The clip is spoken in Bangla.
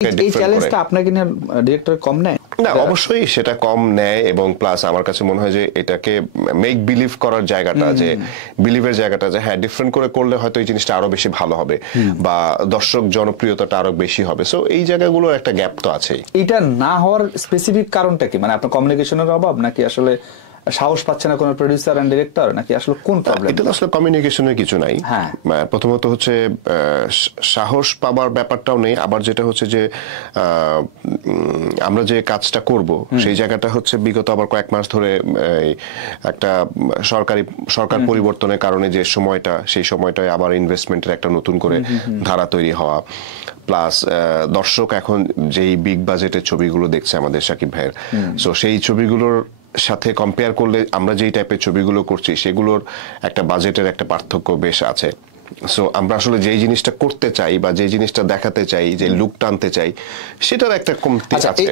এই চ্যালেঞ্জটা আপনাকে নিয়ে ডিরেক্টর কম নেয় না? অবশ্যই সেটা কম নেয়, এবং প্লাস আমার কাছে মনে হয় যে এটাকে মেক বিলিভ করার জায়গাটা, যে বিলিভের জায়গাটা, যে হ্যাঁ ডিফারেন্ট করে করলে হয়তো এই জিনিসটা আরো বেশি ভালো হবে বা দর্শক জনপ্রিয়তাটা আরো বেশি হবে। সো এই জায়গাগুলোর একটা গ্যাপ তো আছেই। এটা না হওয়ার স্পেসিফিক কারণটা কি? মানে আপনার কমিউনিকেশনের অভাব, নাকি আসলে সাহস পাচ্ছে না কোন প্রোডিউসার এন্ড ডিরেক্টর, নাকি আসলে কোন প্রবলেম? এটা আসলে কমিউনিকেশনের কিছু নাই। হ্যাঁ, প্রথমত হচ্ছে সাহস পাবার ব্যাপারটাও নেই। আবার যেটা হচ্ছে যে আমরা যে কাজটা করব সেই জায়গাটা হচ্ছে বিগত আবার কয়েক মাস ধরে একটা সরকার পরিবর্তনের কারণে যে সময়টা, সেই সময়টায় আবার ইনভেস্টমেন্টের একটা নতুন করে ধারা তৈরি হওয়া, প্লাস দর্শক এখন যেই বিগ বাজেটের ছবিগুলো দেখছে আমাদের শাকিব ভাইয়ের, সো সেই ছবিগুলোর সাথে কম্পেয়ার করলে আমরা যেই টাইপের ছবিগুলো করছি সেগুলোর একটা বাজেটের একটা পার্থক্য বেশ আছে। সো আমরা আসলে যেই জিনিসটা করতে চাই বা যে জিনিসটা দেখাতে চাই, যে লুক টানতে চাই, সেটার একটা কমতি আছে।